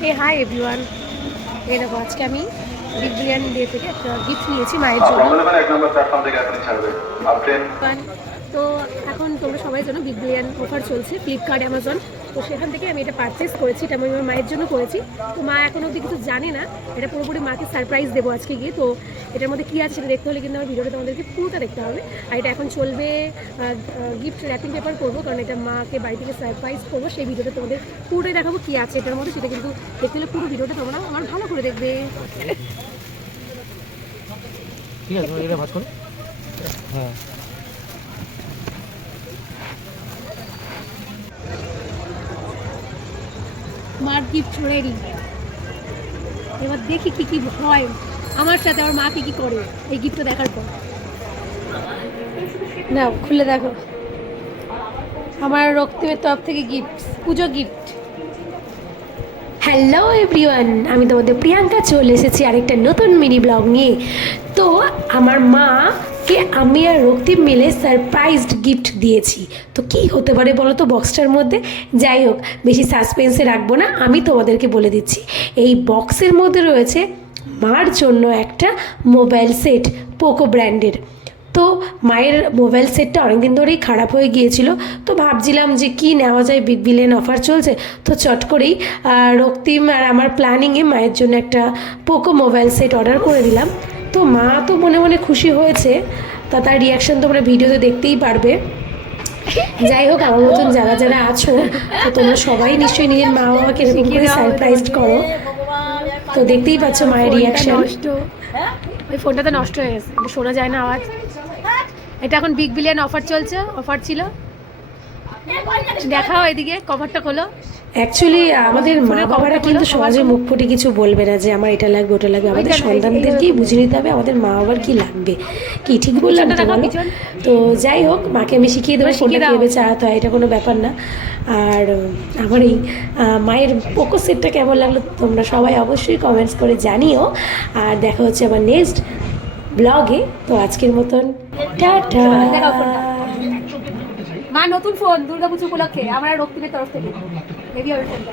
হে hi everyone, এই দেখো আজকে আমি বিগ বিলিয়ন ডে থেকে একটা গিফট নিয়েছি মায়ের জন্য। তো এখন তোমরা সবাই জানো বিগ বিলিয়ন অফার চলছে ফ্লিপকার্ট, অ্যামাজন। তো সেখান থেকে আমি এটা পারচেস করেছি, এটা আমি আমার মায়ের জন্য করেছি। তো মা এখন অবধি কিছু জানে না, এটা পুরোপুরি মাকে সারপ্রাইজ দেবো আজকে গিয়ে। তো এটার মধ্যে কী আছে সেটা দেখতে হলে কিন্তু আমার ভিডিওটা তোমাদেরকে পুরোটা দেখতে হবে। আর এটা এখন চলবে, গিফট র্যাপিং পেপার করবো, কারণ এটা মাকে বাড়ি থেকে সারপ্রাইজ করবো। সেই ভিডিওটা তোমাদের পুরোটাই দেখাবো কী আছে এটার মধ্যে, সেটা কিন্তু দেখতে হলে পুরো ভিডিওটা তোমরা আমার ভালো করে দেখবে। ঠিক আছে, এটা ভাজ করো। হ্যাঁ, মার গিফট রেডি। এবার দেখি কি কি হয় আমার সাথে, আমার মা কি কি করে এই গিফটটা দেখার পর। নাও খুলে দেখো, আমার রক্তিমের তরফ থেকে গিফট, পুজো গিফট। হ্যালো এভরিওয়ান, আমি তোমাদের প্রিয়াঙ্কা চলে এসেছি আরেকটা নতুন মিনি ব্লগ নিয়ে। তো আমার মাকে আমি আর রক্তিম মিলে সারপ্রাইজড গিফট দিয়েছি। তো কী হতে পারে বলো তো বক্সটার মধ্যে? যাই হোক, বেশি সাসপেন্সে রাখবো না, আমি তোমাদেরকে বলে দিচ্ছি। এই বক্সের মধ্যে রয়েছে মার জন্য একটা মোবাইল সেট, পোকো ব্র্যান্ডের। তো মায়ের মোবাইল সেটটা অনেকদিন ধরেই খারাপ হয়ে গিয়েছিল। তো ভাবছিলাম যে কি নেওয়া যায়, বিগ বিলিয়ন অফার চলছে। তো চট করেই রক্তিম আর আমার প্ল্যানিংয়ে মায়ের জন্য একটা পোকো মোবাইল সেট অর্ডার করে দিলাম। তো মা তো মনে মনে খুশি হয়েছে, তা তার রিয়াকশান তোমরা ভিডিওতে দেখতেই পারবে। যাই হোক, আমার মতন যারা যারা আছো, তো তোমরা সবাই নিশ্চয়ই নিজের মা বাবাকে এরকম করে সারপ্রাইজ করো। তো দেখতেই পাচ্ছ মায়ের রিয়াকশন। ওই ফোনটা তো নষ্ট হয়ে গেছে, শোনা যায় না আওয়াজ। এটা এখন বিগ বিলিয়ন অফার চলছে, অফার ছিল। দেখাও এদিকে, কভারটা খোলো। অ্যাকচুয়ালি আমাদের মা বাবারা কিন্তু সহজে মুখ ফুটে কিছু বলবে না যে আমার এটা লাগবে ওটা লাগবে। আমাদের সন্তানদেরকেই বুঝে নিতে হবে আমাদের মা বাবার কি লাগবে। কি ঠিক বললাম তো বলো? তো যাই হোক, মাকে আমি শিখিয়ে দেবো ফোনটা কীভাবে চালাতে হয়, এটা কোনো ব্যাপার না। আর আমার এই মায়ের পোকো সেটটা কেমন লাগলো তোমরা সবাই অবশ্যই কমেন্টস করে জানিও। আর দেখা হচ্ছে আবার নেক্সট ব্লগে। তো আজকের মতন টাটা। মা নতুন ফোন দুর্গাপুজো উপলক্ষে আমরা রক্তিমের তরফ থেকে হেভি হবে ফোনটা।